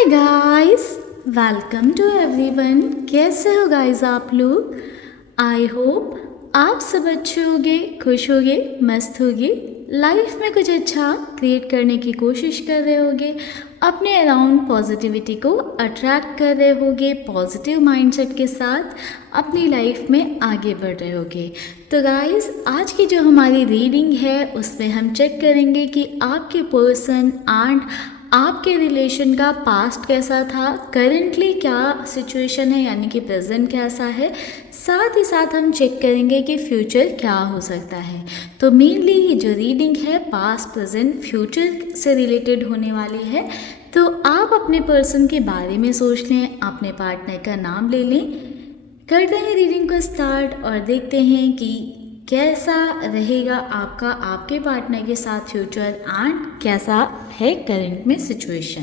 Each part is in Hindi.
Hi guys, welcome to everyone. कैसे हो गाइस आप लोग? आई होप आप सब अच्छे होगे, खुश होगे, मस्त होगे, लाइफ में कुछ अच्छा क्रिएट करने की कोशिश कर रहे होगे, अपने अराउंड पॉजिटिविटी को अट्रैक्ट कर रहे होगे, पॉजिटिव माइंडसेट के साथ अपनी लाइफ में आगे बढ़ रहे होगे। तो गाइस, आज की जो हमारी रीडिंग है उसमें हम चेक करेंगे कि आपके पर्सन एंड आपके रिलेशन का पास्ट कैसा था, करेंटली क्या सिचुएशन है यानी कि प्रेजेंट कैसा है, साथ ही साथ हम चेक करेंगे कि फ्यूचर क्या हो सकता है। तो मेनली ये जो रीडिंग है पास्ट प्रेजेंट फ्यूचर से रिलेटेड होने वाली है। तो आप अपने पर्सन के बारे में सोच लें, अपने पार्टनर का नाम ले लें, करते हैं रीडिंग को स्टार्ट और देखते हैं कि कैसा रहेगा आपका आपके पार्टनर के साथ फ्यूचर एंड कैसा है करंट में सिचुएशन।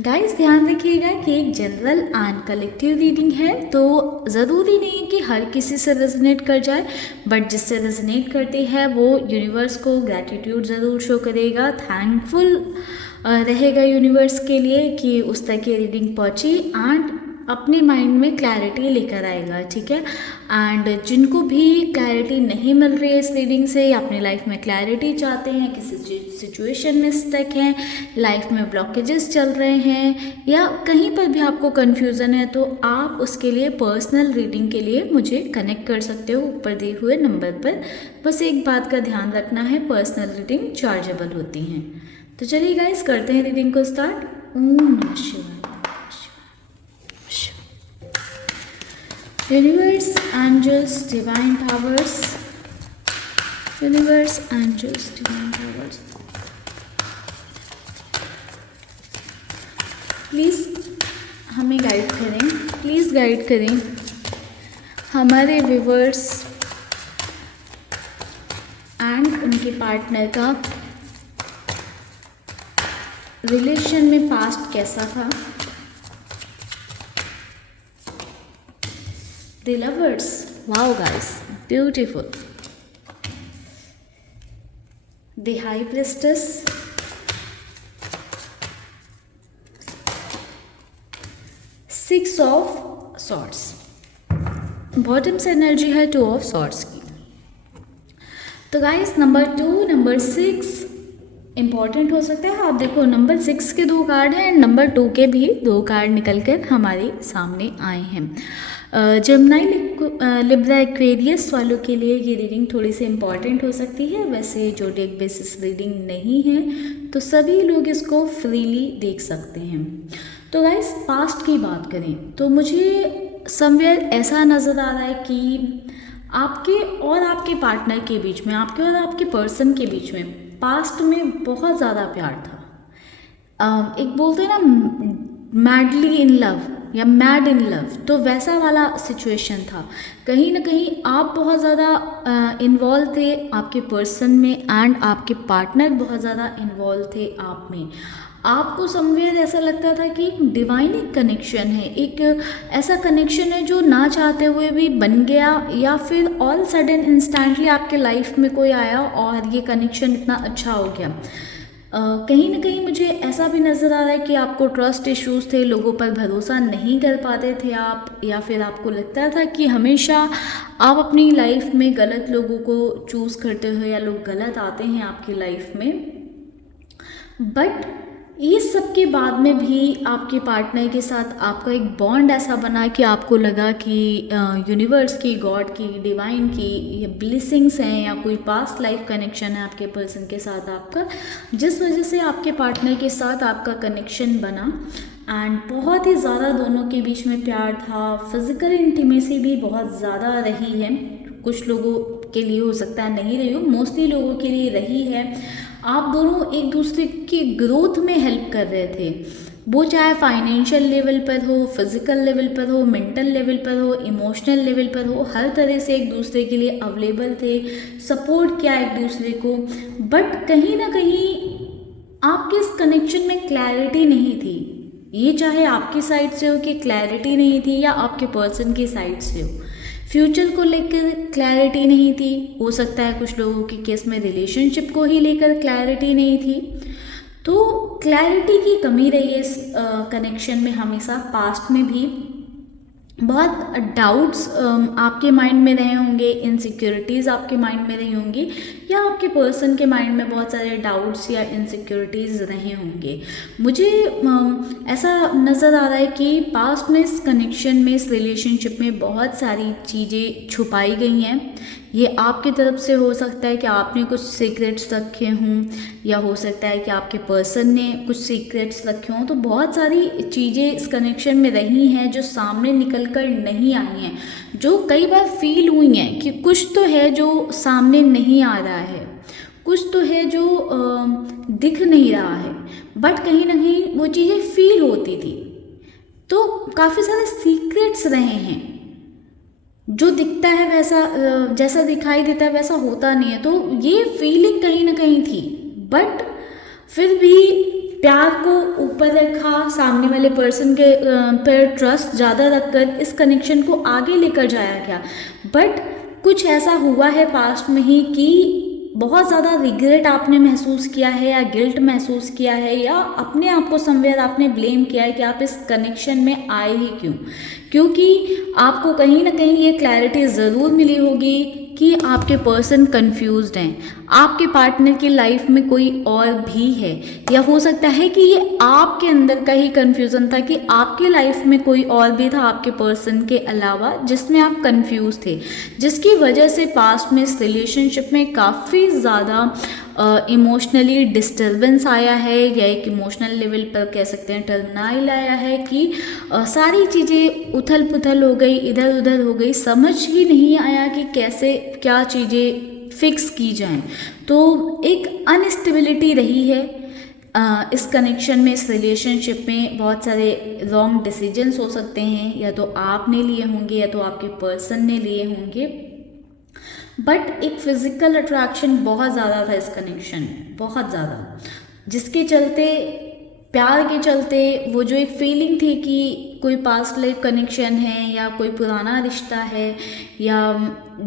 गाइस, ध्यान रखिएगा कि एक जनरल एंड कलेक्टिव रीडिंग है, तो ज़रूरी नहीं है कि हर किसी से रेजोनेट कर जाए, बट जिससे रेजोनेट करती है वो यूनिवर्स को ग्रैटिट्यूड ज़रूर शो करेगा, थैंकफुल रहेगा यूनिवर्स के लिए कि उस तक ये रीडिंग पहुंची एंड अपने माइंड में क्लैरिटी लेकर आएगा। ठीक है, एंड जिनको भी क्लैरिटी नहीं मिल रही है इस रीडिंग से या अपनी लाइफ में क्लैरिटी चाहते हैं, किसी सिचुएशन में स्टक हैं, लाइफ में ब्लॉकेजेस चल रहे हैं या कहीं पर भी आपको कन्फ्यूज़न है, तो आप उसके लिए पर्सनल रीडिंग के लिए मुझे कनेक्ट कर सकते हो ऊपर दिए हुए नंबर पर। बस एक बात का ध्यान रखना है, पर्सनल रीडिंग चार्जेबल होती हैं। तो चलिए गाइस, करते हैं रीडिंग को स्टार्ट। ओम नमः शिवाय। Universe, angels, divine powers. Universe, angels, divine powers. Please हमें गाइड करें, प्लीज़ गाइड करें हमारे व्यूवर्स एंड उनके पार्टनर का रिलेशन में पास्ट कैसा था। The lovers. Wow guys, beautiful. The high priestess. Six of swords. Bottom से एनर्जी है टू ऑफ सॉर्ड्स की। तो गाइस, नंबर 2, नंबर 6 इम्पॉर्टेंट हो सकता है। आप देखो, नंबर 6 के 2 कार्ड हैं एंड नंबर 2 के भी 2 कार्ड निकल कर हमारे सामने आए हैं। जेमिनी, लिब्रा, एक्वेरियस वालों के लिए ये रीडिंग थोड़ी सी इम्पॉर्टेंट हो सकती है। वैसे जोडिएक बेसिस रीडिंग नहीं है, तो सभी लोग इसको फ्रीली देख सकते हैं। तो गाइस, पास्ट की बात करें तो मुझे समवेयर ऐसा नज़र आ रहा है कि आपके और आपके पार्टनर के बीच में, आपके और आपके पर्सन के बीच में पास्ट में बहुत ज़्यादा प्यार था। एक बोलते हैं ना मैडली इन लव या मैड इन लव, तो वैसा वाला सिचुएशन था। कहीं ना कहीं आप बहुत ज़्यादा इन्वॉल्व थे आपके पर्सन में एंड आपके पार्टनर बहुत ज़्यादा इन्वॉल्व थे आप में। आपको समवेयर ऐसा लगता था कि एक डिवाइन एक कनेक्शन है, एक ऐसा कनेक्शन है जो ना चाहते हुए भी बन गया, या फिर ऑल सडन इंस्टेंटली आपके लाइफ में कोई आया और ये कनेक्शन इतना अच्छा हो गया। कहीं ना कहीं मुझे ऐसा भी नज़र आ रहा है कि आपको ट्रस्ट इश्यूज थे, लोगों पर भरोसा नहीं कर पाते थे आप, या फिर आपको लगता था कि हमेशा आप अपनी लाइफ में गलत लोगों को चूज़ करते हो या लोग गलत आते हैं आपकी लाइफ में। बट ये सब के बाद में भी आपके पार्टनर के साथ आपका एक बॉन्ड ऐसा बना कि आपको लगा कि यूनिवर्स की, गॉड की, डिवाइन की ये ब्लेसिंग्स हैं या कोई पास्ट लाइफ कनेक्शन है आपके पर्सन के साथ आपका, जिस वजह से आपके पार्टनर के साथ आपका कनेक्शन बना एंड बहुत ही ज़्यादा दोनों के बीच में प्यार था। फिज़िकल इंटीमेसी भी बहुत ज़्यादा रही है। कुछ लोगों के लिए हो सकता है नहीं रही हो, मोस्टली लोगों के लिए रही है। आप दोनों एक दूसरे की ग्रोथ में हेल्प कर रहे थे, वो चाहे फाइनेंशियल लेवल पर हो, फिजिकल लेवल पर हो, मेंटल लेवल पर हो, इमोशनल लेवल पर हो, हर तरह से एक दूसरे के लिए अवेलेबल थे, सपोर्ट किया एक दूसरे को। बट कहीं ना कहीं आपके इस कनेक्शन में क्लैरिटी नहीं थी। ये चाहे आपकी साइड से हो कि क्लैरिटी नहीं थी या आपके पर्सन की साइड से हो, फ्यूचर को लेकर क्लैरिटी नहीं थी। हो सकता है कुछ लोगों के केस में रिलेशनशिप को ही लेकर क्लैरिटी नहीं थी। तो क्लैरिटी की कमी रही है इस कनेक्शन में हमेशा। पास्ट में भी बहुत डाउट्स आपके माइंड में रहे होंगे, इनसिक्योरिटीज़ आपके माइंड में रही होंगी, या आपके पर्सन के माइंड में बहुत सारे डाउट्स या इनसिक्योरिटीज़ रहे होंगे। मुझे ऐसा नज़र आ रहा है कि पास्ट में इस कनेक्शन में, इस रिलेशनशिप में बहुत सारी चीज़ें छुपाई गई हैं। ये आपकी तरफ से हो सकता है कि आपने कुछ सीक्रेट्स रखे हों, या हो सकता है कि आपके पर्सन ने कुछ सीक्रेट्स रखे हों। तो बहुत सारी चीज़ें इस कनेक्शन में रही हैं जो सामने निकल कर नहीं आई हैं, जो कई बार फील हुई हैं कि कुछ तो है जो सामने नहीं आ रहा है, कुछ तो है जो दिख नहीं रहा है, बट कहीं ना कहीं वो चीज़ें फील होती थी। तो काफ़ी सारे सीक्रेट्स रहे हैं, जो दिखता है वैसा, जैसा दिखाई देता है वैसा होता नहीं है। तो ये फीलिंग कहीं ना कहीं थी, बट फिर भी प्यार को ऊपर रखा, सामने वाले पर्सन के पर ट्रस्ट ज़्यादा रखकर इस कनेक्शन को आगे लेकर जाया गया। बट कुछ ऐसा हुआ है पास्ट में ही कि बहुत ज़्यादा रिग्रेट आपने महसूस किया है, या गिल्ट महसूस किया है, या अपने आप को समवेयर आपने ब्लेम किया है कि आप इस कनेक्शन में आए ही क्यों। क्योंकि आपको कहीं ना कहीं ये क्लैरिटी ज़रूर मिली होगी कि आपके पर्सन कंफ्यूज्ड हैं, आपके पार्टनर की लाइफ में कोई और भी है, या हो सकता है कि ये आपके अंदर का ही कंफ्यूजन था कि आपके लाइफ में कोई और भी था आपके पर्सन के अलावा, जिसमें आप कंफ्यूज थे, जिसकी वजह से पास्ट में इस रिलेशनशिप में काफ़ी ज़्यादा इमोशनली डिस्टर्बेंस आया है, या एक इमोशनल लेवल पर कह सकते हैं टर्मोनाइल आया है कि सारी चीज़ें उथल पुथल हो गई, इधर उधर हो गई, समझ ही नहीं आया कि कैसे क्या चीज़ें फिक्स की जाएं। तो एक अनस्टेबिलिटी रही है इस कनेक्शन में, इस रिलेशनशिप में। बहुत सारे रॉन्ग डिसीजंस हो सकते हैं, या तो आपने लिए होंगे या तो आपके पर्सन ने लिए होंगे, बट एक फिजिकल अट्रैक्शन बहुत ज़्यादा था इस कनेक्शन में, बहुत ज़्यादा, जिसके चलते, प्यार के चलते, वो जो एक फीलिंग थी कि कोई पास्ट लाइफ कनेक्शन है, या कोई पुराना रिश्ता है, या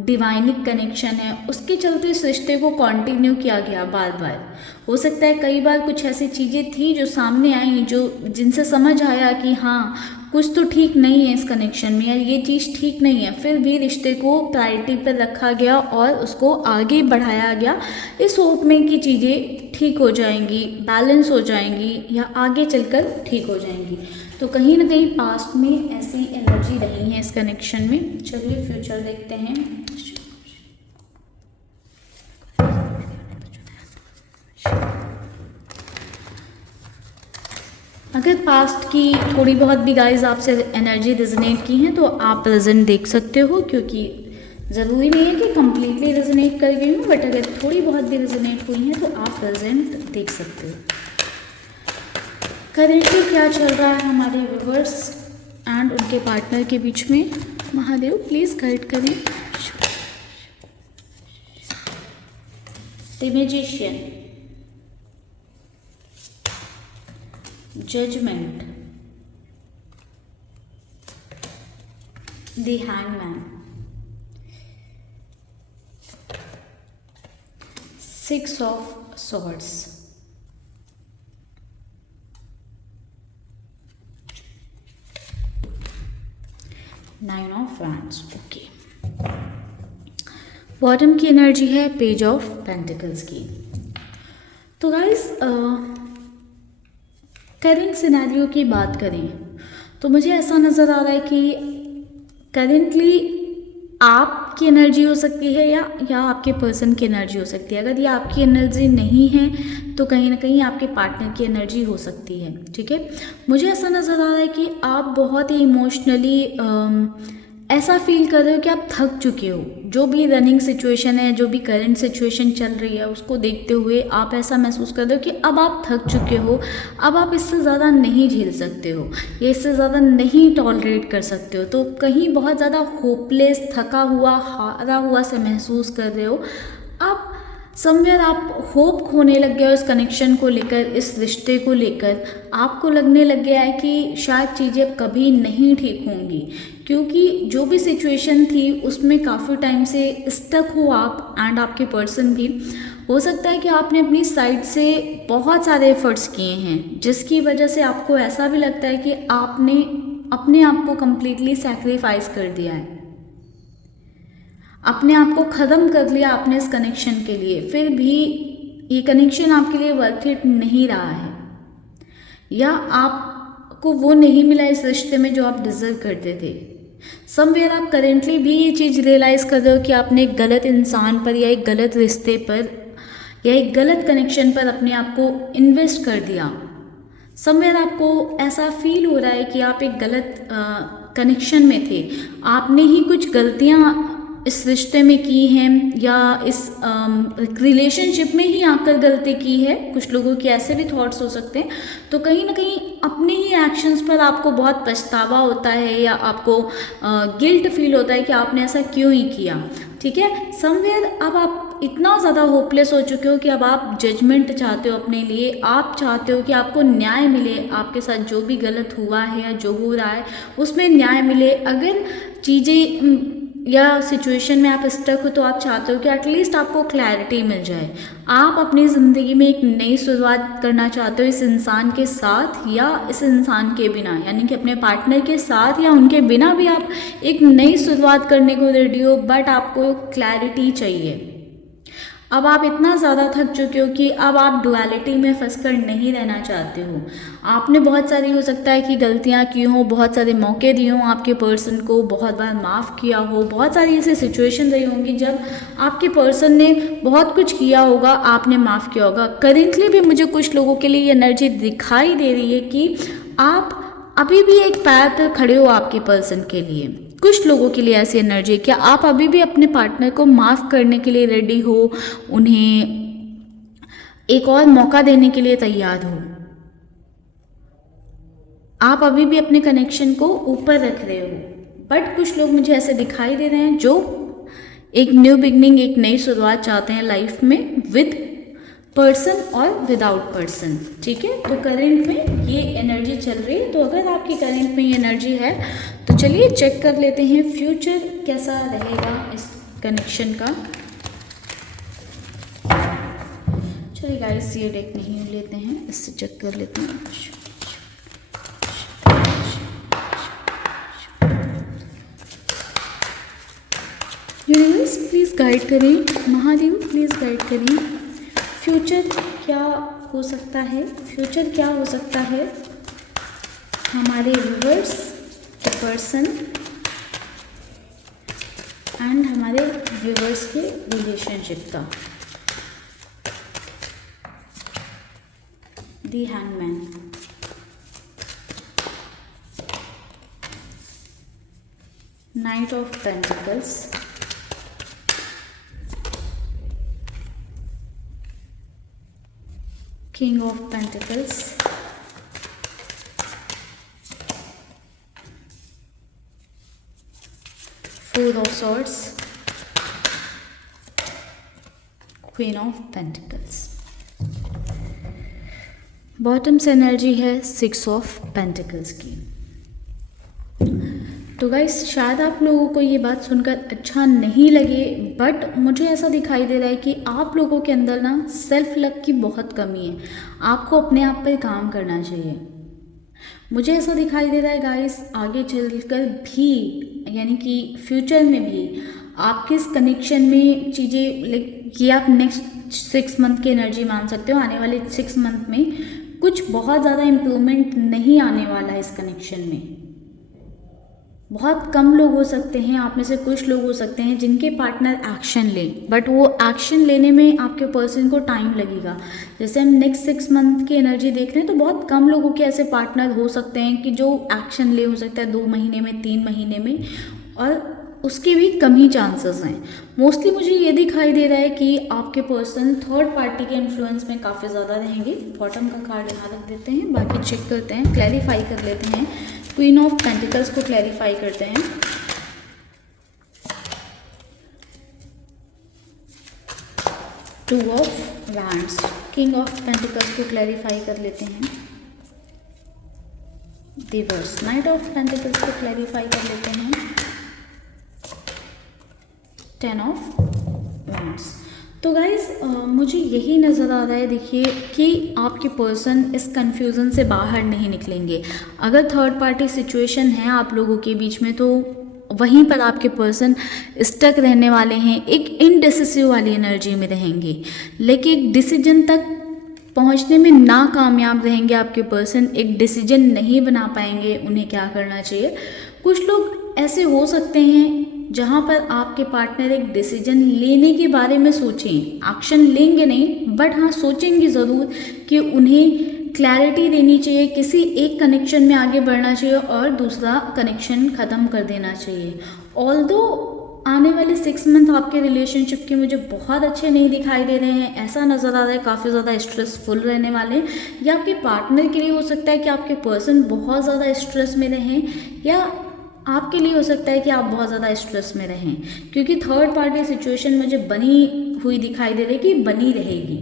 डिवाइनिक कनेक्शन है, उसके चलते इस रिश्ते को कंटिन्यू किया गया बार बार। हो सकता है कई बार कुछ ऐसी चीज़ें थी जो सामने आई, जो जिनसे समझ आया कि हाँ कुछ तो ठीक नहीं है इस कनेक्शन में, या ये चीज़ ठीक नहीं है, फिर भी रिश्ते को प्रायोरिटी पर रखा गया और उसको आगे बढ़ाया गया, इस होप में कि चीज़ें ठीक हो जाएंगी, बैलेंस हो जाएंगी, या आगे चलकर ठीक हो जाएंगी। तो कहीं ना कहीं पास्ट में ऐसी एनर्जी रही है इस कनेक्शन में। चलिए फ्यूचर देखते हैं। अगर पास्ट की थोड़ी बहुत भी गाइस आपसे एनर्जी रेजोनेट की हैं तो आप प्रेजेंट देख सकते हो, क्योंकि ज़रूरी नहीं है कि कम्प्लीटली रेजोनेट कर गई हूँ, बट अगर थोड़ी बहुत भी रेजोनेट हुई हैं तो आप प्रेजेंट देख सकते हो। करेंटली क्या चल रहा है हमारे व्यूअर्स एंड उनके पार्टनर के बीच में, महादेव प्लीज़ गाइड करें। The magician, judgement, the hangman, 6 of swords, nine of wands. Okay, bottom की एनर्जी है पेज ऑफ पेंटिकल्स की। तो गाइस करेंट सिनेरियो की बात करें तो मुझे ऐसा नज़र आ रहा है कि करेंटली आपकी एनर्जी हो सकती है, या आपके पर्सन की एनर्जी हो सकती है। अगर ये आपकी एनर्जी नहीं है तो कहीं ना कहीं आपके पार्टनर की एनर्जी हो सकती है। ठीक है, मुझे ऐसा नज़र आ रहा है कि आप बहुत ही इमोशनली ऐसा फील कर रहे हो कि आप थक चुके हो। जो भी रनिंग सिचुएशन है, जो भी करंट सिचुएशन चल रही है, उसको देखते हुए आप ऐसा महसूस कर रहे हो कि अब आप थक चुके हो, अब आप इससे ज़्यादा नहीं झेल सकते हो, या इससे ज़्यादा नहीं टॉलरेट कर सकते हो। तो कहीं बहुत ज़्यादा होपलेस, थका हुआ, हारा हुआ से महसूस कर रहे हो। आप समवेयर आप होप खोने लग गए हो इस कनेक्शन को लेकर, इस रिश्ते को लेकर। आपको लगने लग गया है कि शायद चीज़ें कभी नहीं ठीक होंगी, क्योंकि जो भी सिचुएशन थी उसमें काफ़ी टाइम से स्टक हो आप एंड आपके पर्सन भी। हो सकता है कि आपने अपनी साइड से बहुत सारे एफर्ट्स किए हैं, जिसकी वजह से आपको ऐसा भी लगता है कि आपने अपने आप को कंप्लीटली सैक्रिफाइस कर दिया है, अपने आप को ख़त्म कर लिया आपने इस कनेक्शन के लिए, फिर भी ये कनेक्शन आपके लिए वर्थ इट नहीं रहा है, या आपको वो नहीं मिला इस रिश्ते में जो आप डिज़र्व करते थे। समवेयर आप करेंटली भी ये चीज़ रियलाइज़ कर रहे हो कि आपने एक गलत इंसान पर या एक गलत रिश्ते पर या एक गलत कनेक्शन पर अपने आप को इन्वेस्ट कर दिया। समवेयर आपको ऐसा फील हो रहा है कि आप एक गलत कनेक्शन में थे, आपने ही कुछ गलतियाँ इस रिश्ते में की हैं या इस रिलेशनशिप में ही आकर गलती की है। कुछ लोगों के ऐसे भी थॉट्स हो सकते हैं। तो कहीं ना कहीं अपने ही एक्शंस पर आपको बहुत पछतावा होता है या आपको गिल्ट फील होता है कि आपने ऐसा क्यों ही किया। ठीक है, समवेयर अब आप इतना ज़्यादा होपलेस हो चुके हो कि अब आप जजमेंट चाहते हो अपने लिए, आप चाहते हो कि आपको न्याय मिले, आपके साथ जो भी गलत हुआ है या जो हो रहा है उसमें न्याय मिले। अगर चीज़ें या सिचुएशन में आप स्टक हो तो आप चाहते हो कि एटलीस्ट आपको क्लैरिटी मिल जाए, आप अपनी ज़िंदगी में एक नई शुरुआत करना चाहते हो इस इंसान के साथ या इस इंसान के बिना, यानी कि अपने पार्टनर के साथ या उनके बिना भी आप एक नई शुरुआत करने को रेडी हो, बट आपको क्लैरिटी चाहिए। अब आप इतना ज़्यादा थक चुके हो कि अब आप डुअलिटी में फंसकर नहीं रहना चाहते हो। आपने बहुत सारी हो सकता है कि गलतियां की हो, बहुत सारे मौके दिए हों आपके पर्सन को, बहुत बार माफ़ किया हो, बहुत सारी ऐसी सिचुएशन रही होंगी जब आपके पर्सन ने बहुत कुछ किया होगा, आपने माफ़ किया होगा। करेंटली भी मुझे कुछ लोगों के लिए ये एनर्जी दिखाई दे रही है कि आप अभी भी एक पैर पर खड़े हो आपके पर्सन के लिए। कुछ लोगों के लिए ऐसी एनर्जी है, क्या आप अभी भी अपने पार्टनर को माफ़ करने के लिए रेडी हो, उन्हें एक और मौका देने के लिए तैयार हो, आप अभी भी अपने कनेक्शन को ऊपर रख रहे हो। बट कुछ लोग मुझे ऐसे दिखाई दे रहे हैं जो एक न्यू बिगनिंग, एक नई शुरुआत चाहते हैं लाइफ में विद पर्सन और विदाउट पर्सन। ठीक है, तो करंट में ये एनर्जी चल रही है। तो अगर आपकी करंट में ये एनर्जी है तो चलिए चेक कर लेते हैं फ्यूचर कैसा रहेगा इस कनेक्शन का। चलिए गाइस, ये डेक नहीं लेते हैं, इससे चेक कर लेते हैं। यूनिवर्स प्लीज़ गाइड करें, महादेव प्लीज़ गाइड करें, फ्यूचर क्या हो सकता है, फ्यूचर क्या हो सकता है हमारे व्यूअर्स के पर्सन एंड हमारे व्यूअर्स के रिलेशनशिप का। The hangman, knight of pentacles, King of Pentacles, Four of Swords, Queen of Pentacles। Bottom से एनर्जी है 6 ऑफ पेंटिकल्स की। तो गाइस, शायद आप लोगों को ये बात सुनकर अच्छा नहीं लगे, बट मुझे ऐसा दिखाई दे रहा है कि आप लोगों के अंदर ना सेल्फ लव की बहुत कमी है। आपको अपने आप पर काम करना चाहिए। मुझे ऐसा दिखाई दे रहा है गाइस, आगे चलकर भी, यानी कि फ्यूचर में भी आपके इस कनेक्शन में चीज़ें लाइक ये आप नेक्स्ट 6 मंथ की एनर्जी मान सकते हो। आने वाले 6 मंथ में कुछ बहुत ज़्यादा इम्प्रूवमेंट नहीं आने वाला है इस कनेक्शन में। बहुत कम लोग हो सकते हैं, आप में से कुछ लोग हो सकते हैं जिनके पार्टनर एक्शन लें, बट वो एक्शन लेने में आपके पर्सन को टाइम लगेगा। जैसे हम नेक्स्ट 6 मंथ की एनर्जी देख रहे हैं तो बहुत कम लोगों के ऐसे पार्टनर हो सकते हैं कि जो एक्शन ले, हो सकता है 2 महीने में, 3 महीने में, और उसके भी कम ही चांसेस हैं। मोस्टली मुझे ये दिखाई दे रहा है कि आपके पर्सन थर्ड पार्टी के इन्फ्लुएंस में काफ़ी ज़्यादा रहेंगे। बॉटम का कार्ड यहाँ रख देते हैं, बाकी चेक करते हैं, क्लैरिफाई कर लेते हैं। क्वीन ऑफ पेंटिकल्स को क्लैरिफाई करते हैं। Two of wands, king of pentacles को क्लैरिफाई कर लेते हैं। रिवर्स, नाइट ऑफ पेंटिकल्स को क्लैरिफाई कर लेते हैं। 10 ऑफ वैंड्स। तो गाइस मुझे यही नज़र आ रहा है, देखिए कि आपके पर्सन इस कन्फ्यूज़न से बाहर नहीं निकलेंगे। अगर थर्ड पार्टी सिचुएशन है आप लोगों के बीच में, तो वहीं पर आपके पर्सन स्टक रहने वाले हैं, एक इनडिसिसिव वाली एनर्जी में रहेंगे, लेकिन एक डिसीजन तक पहुंचने में नाकामयाब रहेंगे आपके पर्सन, एक डिसीजन नहीं बना पाएंगे उन्हें क्या करना चाहिए। कुछ लोग ऐसे हो सकते हैं जहां पर आपके पार्टनर एक डिसीजन लेने के बारे में सोचें, एक्शन लेंगे नहीं बट हाँ सोचेंगे ज़रूर कि उन्हें क्लैरिटी देनी चाहिए, किसी एक कनेक्शन में आगे बढ़ना चाहिए और दूसरा कनेक्शन ख़त्म कर देना चाहिए। ऑल्दो आने वाले 6 मंथ आपके रिलेशनशिप के मुझे बहुत अच्छे नहीं दिखाई दे रहे हैं, ऐसा नज़र आ रहा है काफ़ी ज़्यादा स्ट्रेसफुल रहने वाले हैं, या आपके पार्टनर के लिए हो सकता है कि आपके पर्सन बहुत ज़्यादा स्ट्रेस में रहें, या आपके लिए हो सकता है कि आप बहुत ज़्यादा स्ट्रेस में रहें, क्योंकि थर्ड पार्टी सिचुएशन मुझे बनी हुई दिखाई दे रही है कि बनी रहेगी।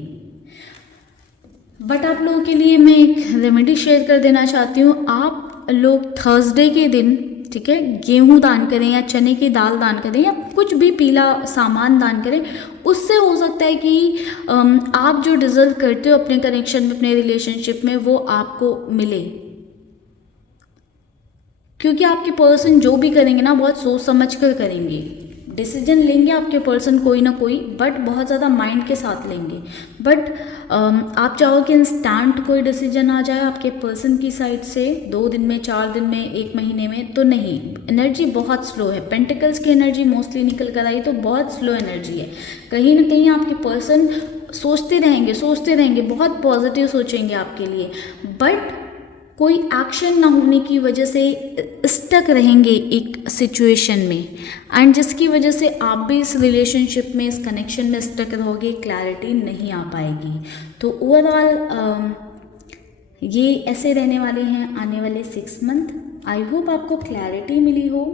बट आप लोगों के लिए मैं एक रेमेडी शेयर कर देना चाहती हूँ। आप लोग थर्सडे के दिन, ठीक है, गेहूँ दान करें या चने की दाल दान करें या कुछ भी पीला सामान दान करें, उससे हो सकता है कि आप जो डिज़र्व करते हो अपने कनेक्शन में, अपने रिलेशनशिप में, वो आपको मिले। क्योंकि आपके पर्सन जो भी करेंगे ना बहुत सोच समझ कर करेंगे, डिसीजन लेंगे आपके पर्सन कोई ना कोई, बट बहुत ज़्यादा माइंड के साथ लेंगे। बट आप चाहो कि इंस्टेंट कोई डिसीजन आ जाए आपके पर्सन की साइड से 2 दिन में, 4 दिन में, 1 महीने में, तो नहीं, एनर्जी बहुत स्लो है। पेंटिकल्स की एनर्जी मोस्टली निकल कर आई तो बहुत स्लो एनर्जी है। कहीं ना कहीं आपके पर्सन सोचते रहेंगे, बहुत पॉजिटिव सोचेंगे आपके लिए, बट कोई एक्शन ना होने की वजह से स्टक रहेंगे एक सिचुएशन में, एंड जिसकी वजह से आप भी इस रिलेशनशिप में, इस कनेक्शन में स्टक रहोगे, क्लैरिटी नहीं आ पाएगी। तो ओवरऑल ये ऐसे रहने वाले हैं आने वाले 6 मंथ। आई होप आपको क्लैरिटी मिली हो।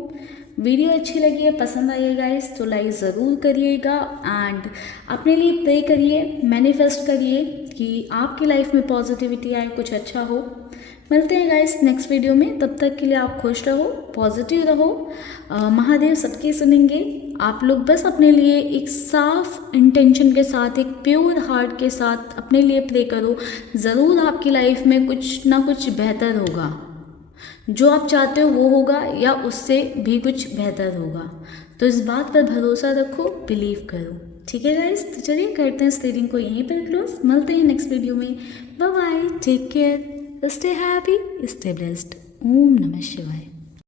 वीडियो अच्छी लगी है, पसंद आई है गाइस, तो लाइक ज़रूर करिएगा एंड अपने लिए प्रे करिए, मैनिफेस्ट करिए कि आपकी लाइफ में पॉजिटिविटी आए, कुछ अच्छा हो। मिलते हैं गाइस नेक्स्ट वीडियो में, तब तक के लिए आप खुश रहो, पॉजिटिव रहो। महादेव सबकी सुनेंगे। आप लोग बस अपने लिए एक साफ इंटेंशन के साथ, एक प्योर हार्ट के साथ अपने लिए प्रे करो, ज़रूर आपकी लाइफ में कुछ ना कुछ बेहतर होगा। जो आप चाहते हो वो होगा या उससे भी कुछ बेहतर होगा। तो इस बात पर भरोसा रखो, बिलीव करो। ठीक है गाइस, तो चलिए करते हैं इस रीडिंग को यहीं पर क्लोज। मिलते हैं नेक्स्ट वीडियो में। Bye bye, take care, stay happy, stay blessed. ओम नमः शिवाय।